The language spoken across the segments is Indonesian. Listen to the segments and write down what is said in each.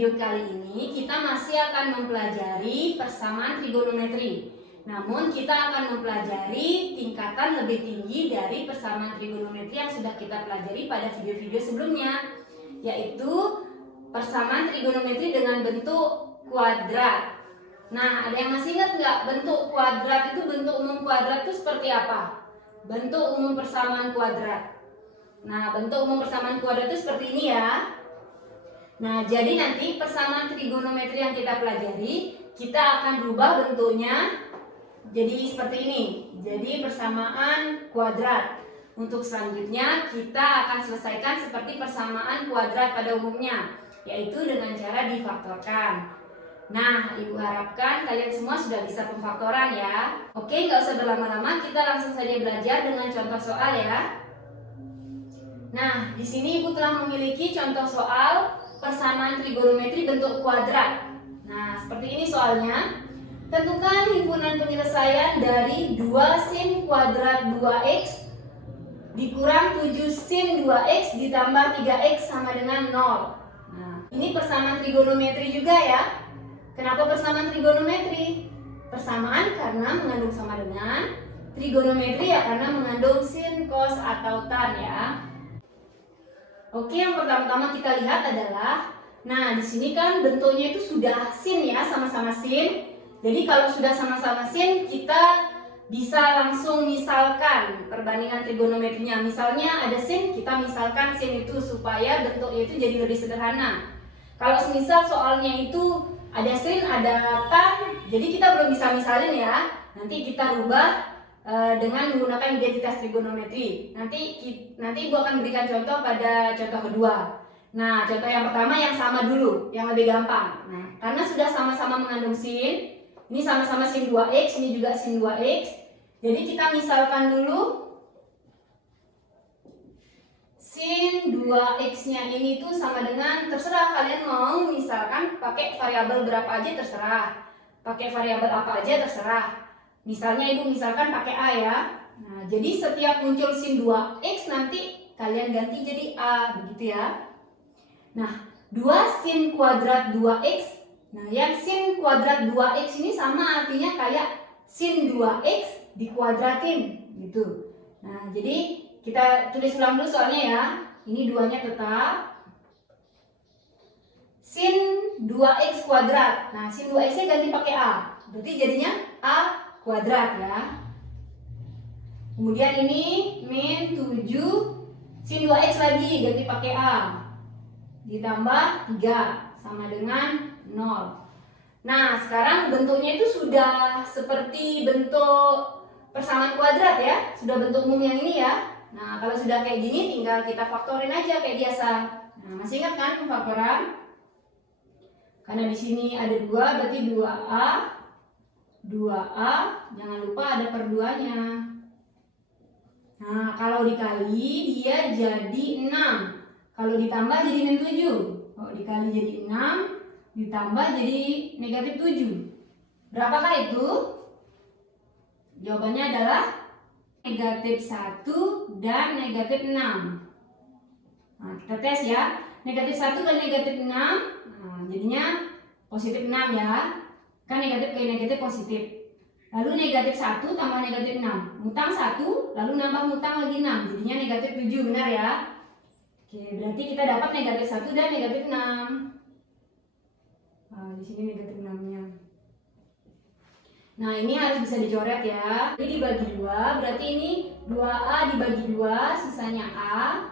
video kali ini kita masih akan mempelajari persamaan trigonometri. Namun kita akan mempelajari tingkatan lebih tinggi dari persamaan trigonometri yang sudah kita pelajari pada video-video sebelumnya, yaitu persamaan trigonometri dengan bentuk kuadrat. Nah, ada yang masih ingat nggak bentuk kuadrat itu, bentuk umum kuadrat itu seperti apa? Bentuk umum persamaan kuadrat. Nah, bentuk umum persamaan kuadrat itu seperti ini ya. Nah, jadi nanti persamaan trigonometri yang kita pelajari, kita akan rubah bentuknya jadi seperti ini. Jadi persamaan kuadrat. Untuk selanjutnya kita akan selesaikan seperti persamaan kuadrat pada umumnya, yaitu dengan cara difaktorkan. Nah, Ibu harapkan kalian semua sudah bisa pemfaktoran ya. Oke, nggak usah berlama-lama, kita langsung saja belajar dengan contoh soal ya. Nah, di sini Ibu telah memiliki contoh soal persamaan trigonometri bentuk kuadrat. Nah, seperti ini soalnya. Tentukan himpunan penyelesaian dari 2 sin kuadrat 2x dikurang 7 sin 2x ditambah 3x sama dengan 0. Nah, ini persamaan trigonometri juga ya. Kenapa persamaan trigonometri? Persamaan karena mengandung sama dengan, trigonometri ya karena mengandung sin, cos, atau tan ya. Oke, yang pertama-tama kita lihat adalah, nah di sini kan bentuknya itu sudah sin ya, sama-sama sin. Jadi kalau sudah sama-sama sin, kita bisa langsung misalkan perbandingan trigonometrinya. Misalnya ada sin, kita misalkan sin itu supaya bentuknya itu jadi lebih sederhana. Kalau semisal soalnya itu ada sin, ada tan, jadi kita belum bisa misalin ya. Nanti kita rubah dengan menggunakan identitas trigonometri. Nanti Ibu akan berikan contoh pada contoh kedua. Nah, contoh yang pertama yang sama dulu, yang lebih gampang. Nah, karena sudah sama-sama mengandung sin, ini sama-sama sin 2x, ini juga sin 2x. Jadi kita misalkan dulu sin 2x-nya ini tuh sama dengan, terserah kalian mau misalkan pakai variabel berapa aja terserah. Pakai variabel apa aja terserah. Misalnya Ibu misalkan pakai A ya. Nah, jadi setiap muncul sin 2x nanti kalian ganti jadi A, begitu ya. Nah, 2 sin kuadrat 2x. Nah, yang sin kuadrat 2x ini sama artinya kayak sin 2x dikuadratin gitu. Nah, jadi kita tulis ulang dulu soalnya ya. Ini 2-nya tetap. Sin 2x kuadrat. Nah, sin 2x-nya ganti pakai A. Berarti jadinya A kuadrat ya. Kemudian ini min 7 sin 2x lagi ganti pakai A. Ditambah 3 sama dengan 0. Nah, sekarang bentuknya itu sudah seperti bentuk persamaan kuadrat ya. Sudah bentuk umum yang ini ya. Nah, kalau sudah kayak gini tinggal kita faktorin aja kayak biasa. Nah, masih ingat kan pemfaktoran? Karena di sini ada 2, berarti 2A, jangan lupa ada per 2-nya. Nah, kalau dikali dia jadi 6. Kalau ditambah jadi min 7. Kalau dikali jadi 6, ditambah jadi negatif 7. Berapakah itu? Jawabannya adalah negatif 1 dan negatif 6. Nah, kita tes ya. Negatif 1 dan negatif 6. Nah, jadinya positif 6 ya. Kan negatif ke negatif positif. Lalu negatif 1 tambah negatif 6. Mutang 1, lalu nambah mutang lagi 6. Jadinya negatif 7, benar ya? Oke, berarti kita dapat negatif 1 dan negatif 6. Nah, di sini negatif 6-nya. Nah, ini harus bisa dicoret ya. Ini dibagi 2, berarti ini 2A dibagi 2, sisanya A.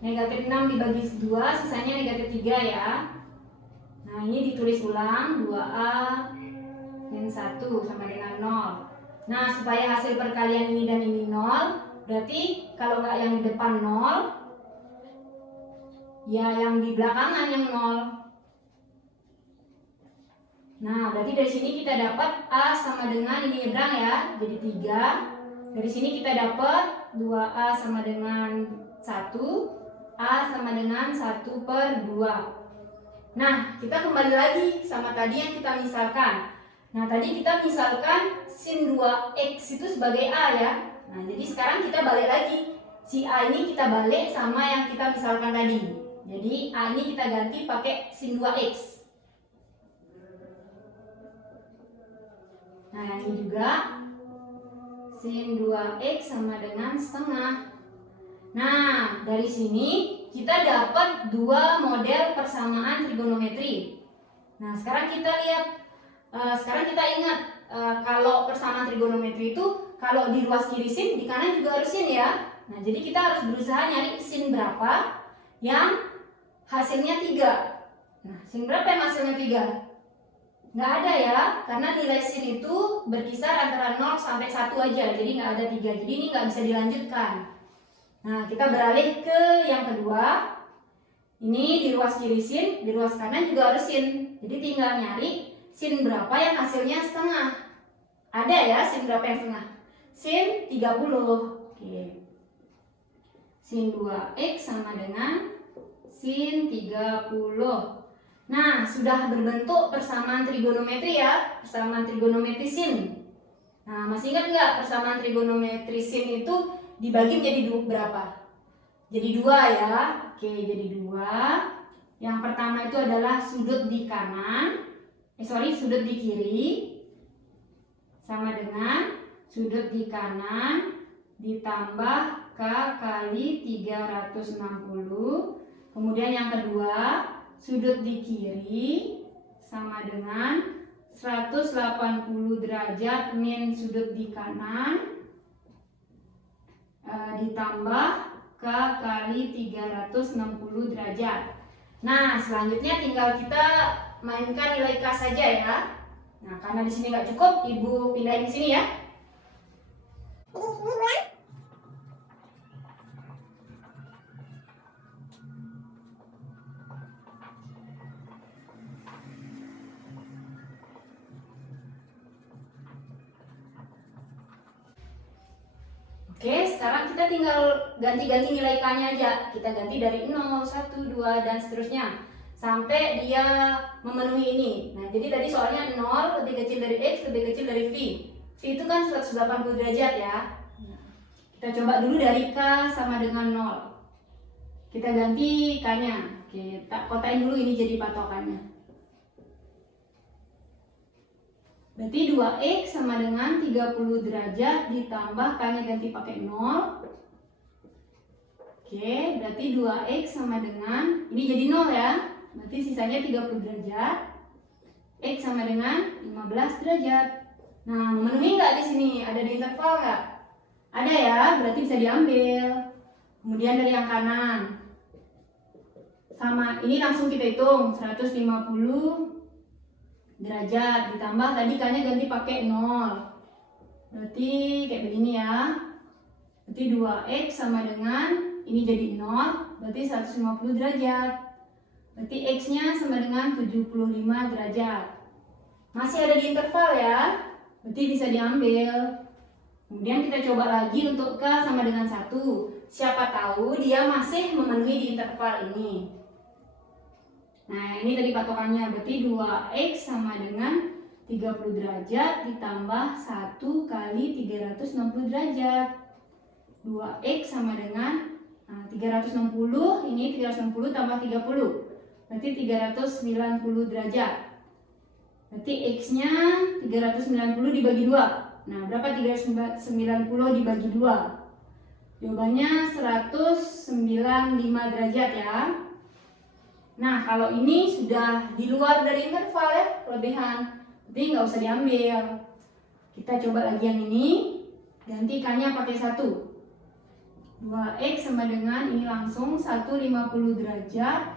Negatif 6 dibagi 2, sisanya negatif 3 ya. Nah, ini ditulis ulang, 2A min 1 sama dengan 0. Nah, supaya hasil perkalian ini dan ini 0, berarti kalau nggak yang di depan 0, ya yang di belakangan yang 0. Nah, berarti dari sini kita dapat A sama dengan ini nyebrang ya, jadi 3. Dari sini kita dapat 2A sama dengan 1, A sama dengan 1/2. Nah, kita kembali lagi sama tadi yang kita misalkan. Nah, tadi kita misalkan sin 2x itu sebagai A ya. Nah, jadi sekarang kita balik lagi. Si A ini kita balik sama yang kita misalkan tadi. Jadi A ini kita ganti pakai sin 2x. Nah, yang ini juga sin 2x sama dengan setengah. Nah, dari sini kita dapat dua model persamaan trigonometri. Nah, sekarang kita lihat, sekarang kita ingat kalau persamaan trigonometri itu kalau di ruas kiri sin, di kanan juga harus sin ya. Nah, jadi kita harus berusaha nyari sin berapa yang hasilnya 3. Nah, sin berapa yang hasilnya 3? Nggak ada ya, karena nilai sin itu berkisar antara 0 sampai 1 aja, jadi nggak ada 3. Jadi ini nggak bisa dilanjutkan. Nah, kita beralih ke yang kedua. Ini di ruas kiri sin, di ruas kanan juga harus sin. Jadi tinggal nyari sin berapa yang hasilnya setengah. Ada ya sin berapa yang setengah? Sin 30. Oke. Sin 2x sama dengan sin 30. Nah, sudah berbentuk persamaan trigonometri ya, persamaan trigonometri sin. Nah, masih ingat nggak persamaan trigonometri sin itu dibagi menjadi berapa? Jadi 2 ya. Oke, jadi 2. Yang pertama itu adalah sudut di kanan, sudut di kiri sama dengan sudut di kanan ditambah K kali 360. Kemudian yang kedua, sudut di kiri sama dengan 180 derajat min sudut di kanan ditambah K kali 360 derajat. Nah, selanjutnya tinggal kita mainkan nilai K saja ya. Nah, karena di sini nggak cukup, Ibu pindahin di sini ya. Oke, sekarang kita tinggal ganti-ganti nilai K-nya aja. Kita ganti dari 0, 1, 2, dan seterusnya sampai dia memenuhi ini. Nah, jadi tadi soalnya 0 lebih kecil dari X, lebih kecil dari V. V itu kan 180 derajat ya. Kita coba dulu dari K sama dengan 0. Kita ganti K-nya. Oke, tak kotain dulu ini jadi patokannya. Berarti 2x sama dengan 30 derajat ditambah K-nya ganti pakai 0. Oke, berarti 2x sama dengan, ini jadi 0 ya. Berarti sisanya 30 derajat. X sama dengan 15 derajat. Nah, memenuhi nggak di sini? Ada di interval nggak? Ada ya, berarti bisa diambil. Kemudian dari yang kanan. Sama, ini langsung kita hitung 150 derajat ditambah tadi K-nya ganti pakai 0. Berarti kayak begini ya. Berarti 2x sama dengan ini jadi 0, berarti 150 derajat. Berarti x-nya sama dengan 75 derajat. Masih ada di interval ya. Berarti bisa diambil. Kemudian kita coba lagi untuk K sama dengan 1. Siapa tahu dia masih memenuhi di interval ini. Nah, ini tadi patokannya, berarti 2x sama dengan 30 derajat ditambah 1 kali 360 derajat. 2x sama dengan 360, ini 360 tambah 30. Berarti 390 derajat. Berarti x-nya 390 dibagi 2. Nah, berapa 390 dibagi 2? Jawabannya 195 derajat ya. Nah, kalau ini sudah di luar dari interval ya, kelebihan. Jadi nggak usah diambil. Kita coba lagi yang ini. Ganti K-nya pakai 1. 2x sama dengan ini langsung 150 derajat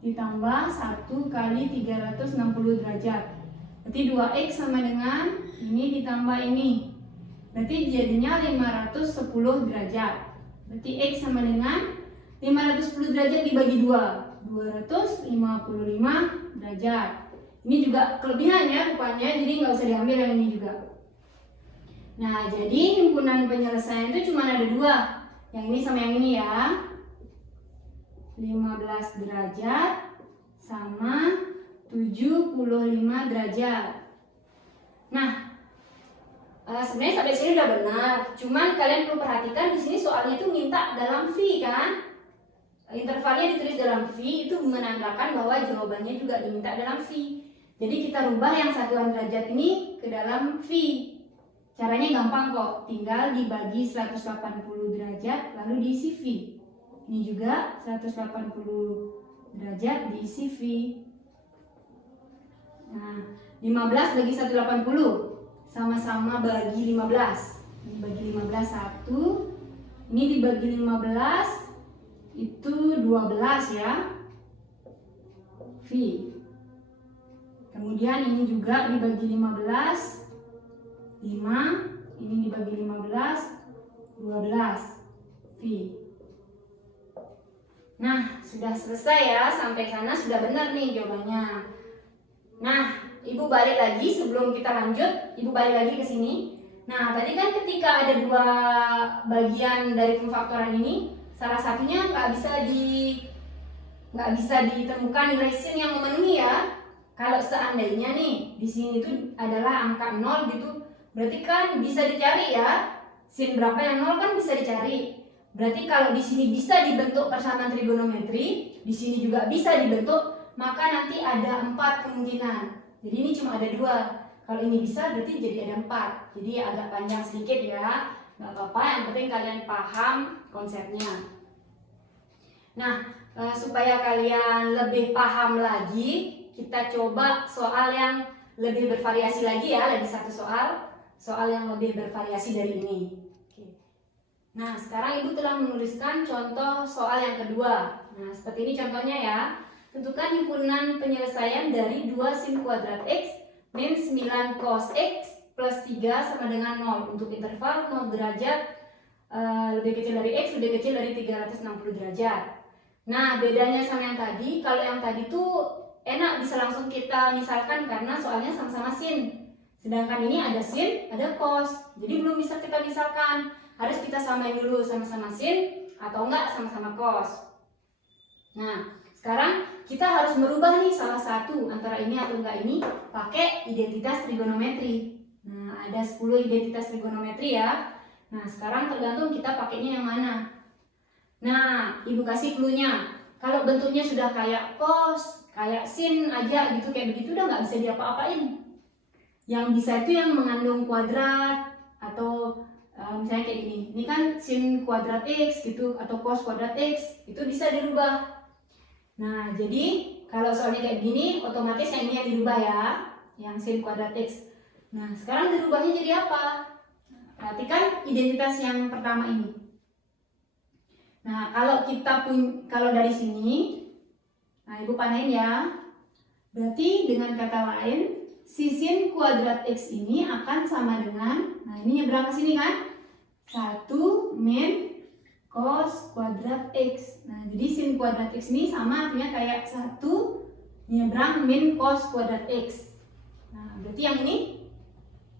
ditambah 1 kali 360 derajat. Berarti 2x sama dengan ini ditambah ini. Berarti jadinya 510 derajat. Berarti x sama dengan 510 derajat dibagi 2. 255 derajat. Ini juga kelebihannya rupanya, jadi nggak usah diambil yang ini juga. Nah, jadi himpunan penyelesaian itu cuma ada 2. Yang ini sama yang ini ya. 15 derajat sama 75 derajat. Nah, sebenarnya sampai sini udah benar. Cuman kalian perlu perhatikan di sini soalnya itu minta dalam V kan? Intervalnya ditulis dalam V, itu menandakan bahwa jawabannya juga diminta dalam V. Jadi kita rubah yang satuan derajat ini ke dalam V. Caranya gampang kok, tinggal dibagi 180 derajat lalu diisi V. Ini juga 180 derajat diisi V. Nah, 15 bagi 180 sama-sama bagi 15. Ini bagi 15 1. Ini dibagi 15 itu 12 ya. V. Kemudian ini juga dibagi 15 5, ini dibagi 15 12 V. Nah, sudah selesai ya, sampai sana sudah benar nih jawabannya. Nah, Ibu balik lagi sebelum kita lanjut, Ibu balik lagi ke sini. Nah, tadi kan ketika ada dua bagian dari pemfaktoran ini, salah satunya nggak bisa ditemukan nilai sin yang memenuhi ya. Kalau seandainya nih di sini itu adalah angka 0 gitu, berarti kan bisa dicari ya. Sin berapa yang 0 kan bisa dicari. Berarti kalau di sini bisa dibentuk persamaan trigonometri, di sini juga bisa dibentuk, maka nanti ada 4 kemungkinan. Jadi ini cuma ada 2. Kalau ini bisa berarti jadi ada 4. Jadi agak panjang sedikit ya. Nggak apa-apa, yang penting kalian paham konsepnya. Nah, supaya kalian lebih paham lagi, kita coba soal yang lebih bervariasi lagi ya. Lagi satu soal yang lebih bervariasi dari ini. Nah, sekarang Ibu telah menuliskan contoh soal yang kedua. Nah, seperti ini contohnya ya. Tentukan himpunan penyelesaian dari 2 sin kuadrat X min 9 cos X plus 3 sama dengan 0 untuk interval 0 derajat lebih kecil dari X, lebih kecil dari 360 derajat. Nah, bedanya sama yang tadi, kalau yang tadi tuh enak bisa langsung kita misalkan karena soalnya sama-sama sin. Sedangkan ini ada sin, ada cos. Jadi belum bisa kita misalkan. Harus kita samain dulu sama-sama sin atau enggak sama-sama cos. Nah, sekarang kita harus merubah nih salah satu antara ini atau enggak ini pakai identitas trigonometri. Nah, ada 10 identitas trigonometri ya. Nah, sekarang tergantung kita pakainya yang mana. Nah, Ibu kasih clue-nya. Kalau bentuknya sudah kayak cos, kayak sin aja gitu, kayak begitu udah nggak bisa diapa-apain. Yang bisa itu yang mengandung kuadrat atau misalnya kayak gini. Ini kan sin kuadrat X gitu atau cos kuadrat X, itu bisa dirubah. Nah, jadi kalau soalnya kayak gini, otomatis yang ini yang dirubah ya, yang sin kuadrat X. Nah, sekarang dirubahnya jadi apa? Perhatikan identitas yang pertama ini. Nah, kalau dari sini, nah Ibu panain ya. Berarti dengan kata lain, si sin kuadrat X ini akan sama dengan, nah ini nyebrang ke sini kan? 1 min cos kuadrat X. Nah, jadi sin kuadrat X ini sama artinya kayak 1 nyebrang min cos kuadrat X. Nah, berarti yang ini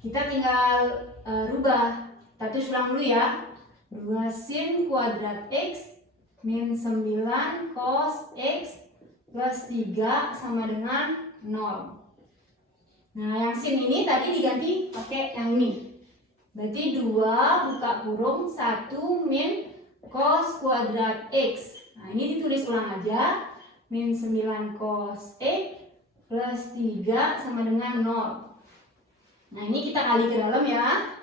kita tinggal rubah. Kita tulis ulang dulu ya. 2 sin kuadrat X min 9 cos X plus 3 sama dengan 0. Nah, yang sin ini tadi diganti pakai yang ini. Berarti 2 buka kurung 1 min cos kuadrat X. Nah, ini ditulis ulang aja. Min 9 cos X plus 3 sama dengan 0. Nah, ini kita kali ke dalam ya.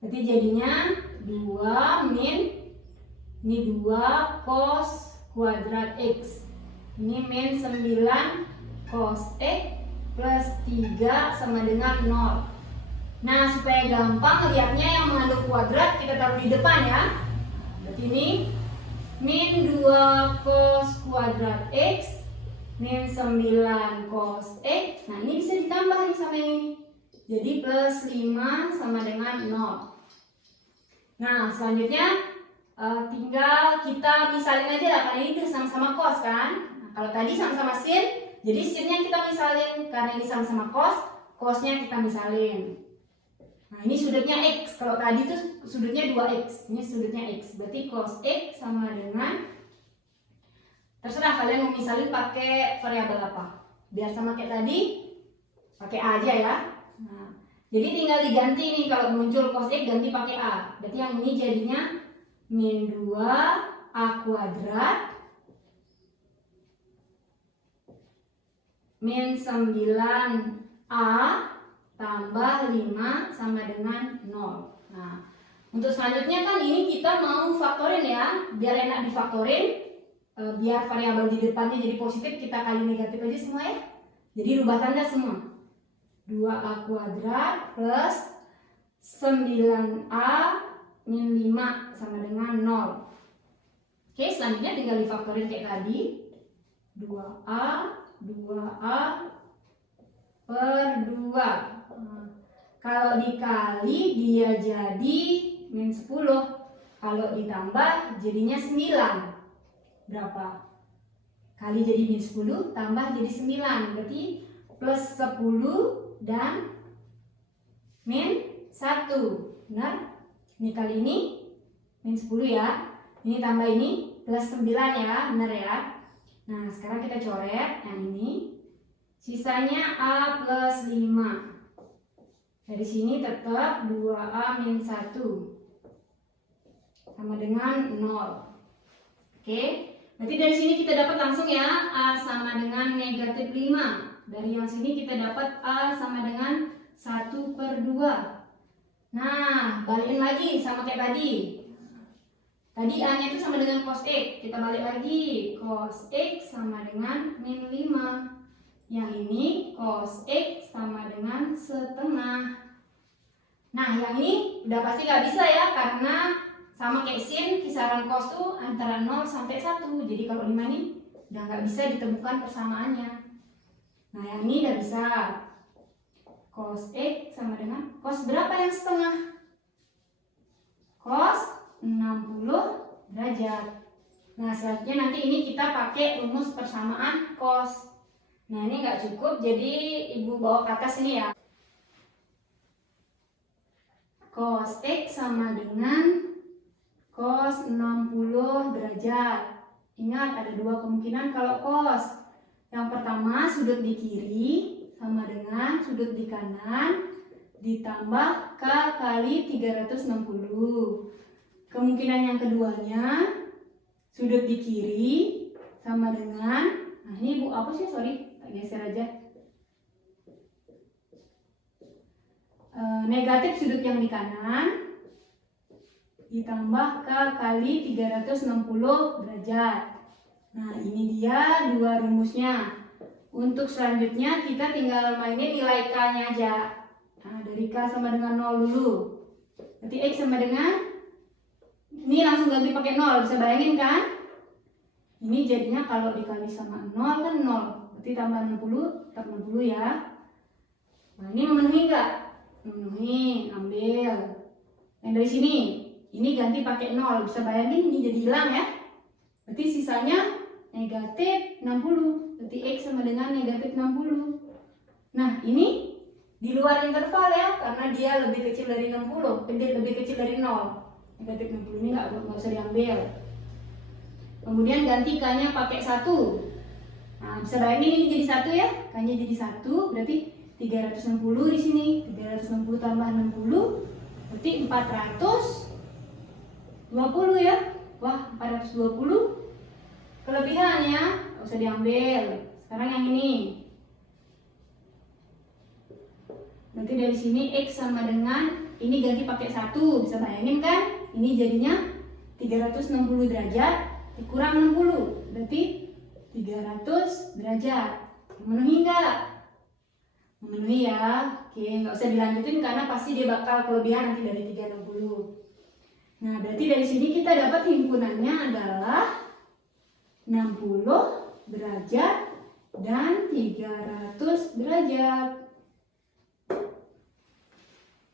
Berarti jadinya 2 min, ini 2 cos kuadrat X. Ini min 9 cos X plus 3 sama dengan 0. Nah, supaya gampang lihatnya yang mengandung kuadrat kita taruh di depan ya. Berarti ini min 2 cos kuadrat X min 9 cos X. Nah, ini bisa ditambah nih sama ini. Jadi plus 5 sama dengan 0. Nah, selanjutnya tinggal kita misalin aja lah, karena ini sama-sama cos kan. Nah, kalau tadi sama-sama sin, jadi sinnya kita misalin. Karena ini sama-sama cos, cosnya kita misalin. Nah, ini sudutnya X. Kalau tadi tuh sudutnya 2X. Ini sudutnya X. Berarti cos X sama dengan, terserah kalian mau misalin pakai variabel apa. Biar sama kayak tadi, pakai A aja ya. Nah, jadi tinggal diganti nih, kalau muncul cos X ganti pakai A. Berarti yang ini jadinya min 2 A kuadrat min 9A tambah 5 sama dengan 0. Nah, untuk selanjutnya kan ini kita mau faktorin ya, biar enak difaktorin, biar variabel di depannya jadi positif, kita kali negatif aja semua ya. Jadi rubah tanda semua. 2A kuadrat plus 9A min 5 sama dengan 0. Oke, selanjutnya tinggal difaktorin kayak tadi. 2A per 2. Kalau dikali dia jadi min 10. Kalau ditambah jadinya 9. Berapa? Kali jadi min 10 tambah jadi 9. Berarti plus 10 dan min 1. Benar? Ini kali ini min 10 ya. Ini tambah ini plus 9 ya. Benar ya? Nah, sekarang kita coret yang ini. Sisanya A plus 5. Dari sini tetap 2A min 1 sama dengan 0. Oke, berarti dari sini kita dapat langsung ya A sama dengan negatif 5. Dari yang sini kita dapat A sama dengan 1 per 2. Nah, balikin lagi sama kayak tadi. Tadi A-nya itu sama dengan cos X. Kita balik lagi. Cos X sama dengan min 5. Yang ini cos X sama dengan setengah. Nah, yang ini udah pasti gak bisa ya, karena sama kayak sin, kisaran cos tuh antara 0 sampai 1. Jadi kalau 5 ini udah gak bisa ditemukan persamaannya. Nah, yang ini udah bisa. Cos X sama dengan cos berapa yang setengah? Cos 60 derajat. Nah, selanjutnya nanti ini kita pakai rumus persamaan cos. Nah, ini nggak cukup, jadi ibu bawa ke atas ini ya. Cos X sama dengan cos 60 derajat. Ingat, ada dua kemungkinan kalau cos. Yang pertama, sudut di kiri sama dengan sudut di kanan ditambah K kali 360. Kemungkinan yang keduanya, sudut di kiri sama dengan, nah ini bu apa sih, sorry, tak geser aja. Negatif sudut yang di kanan ditambah K kali 360 derajat. Nah, ini dia dua rumusnya. Untuk selanjutnya kita tinggal mainin nilai K-nya aja. Nah, dari K sama dengan 0 dulu. Berarti X sama dengan, ini langsung ganti pakai 0, bisa bayangin kan? Ini jadinya kalau dikali sama 0 kan 0. Berarti tambah 60, tetap 60 ya. Nah, ini memenuhi enggak? Memenuhi, ambil. Yang dari sini, ini ganti pakai 0, bisa bayangin ini jadi hilang ya. Berarti sisanya negatif 60. Berarti X sama dengan negatif 60. Nah, ini di luar interval ya, karena dia lebih kecil dari 60, lebih kecil dari 0. Negatif 60 ini nggak usah diambil. Kemudian ganti K-nya pakai 1. Nah, bisa bayangin ini jadi 1 ya. K-nya jadi 1, berarti 360 di sini. 360 tambah 60, berarti 420 ya. Wah, 420. Kelebihannya nggak usah diambil. Sekarang yang ini. Berarti dari sini X sama dengan, ini ganti pakai 1, bisa bayangin kan? Ini jadinya 360 derajat dikurang 60, berarti 300 derajat. Memenuhi enggak? Memenuhi ya. Oke, nggak usah dilanjutin karena pasti dia bakal kelebihan nanti dari 360. Nah, berarti dari sini kita dapat himpunannya adalah 60 derajat dan 300 derajat.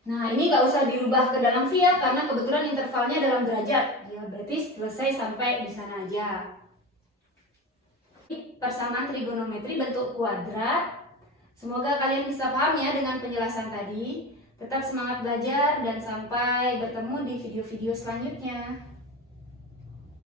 Nah, ini nggak usah dirubah ke dalam V ya, karena kebetulan intervalnya dalam derajat. Ya, berarti selesai sampai di sana aja. Persamaan trigonometri bentuk kuadrat. Semoga kalian bisa paham ya dengan penjelasan tadi. Tetap semangat belajar dan sampai bertemu di video-video selanjutnya.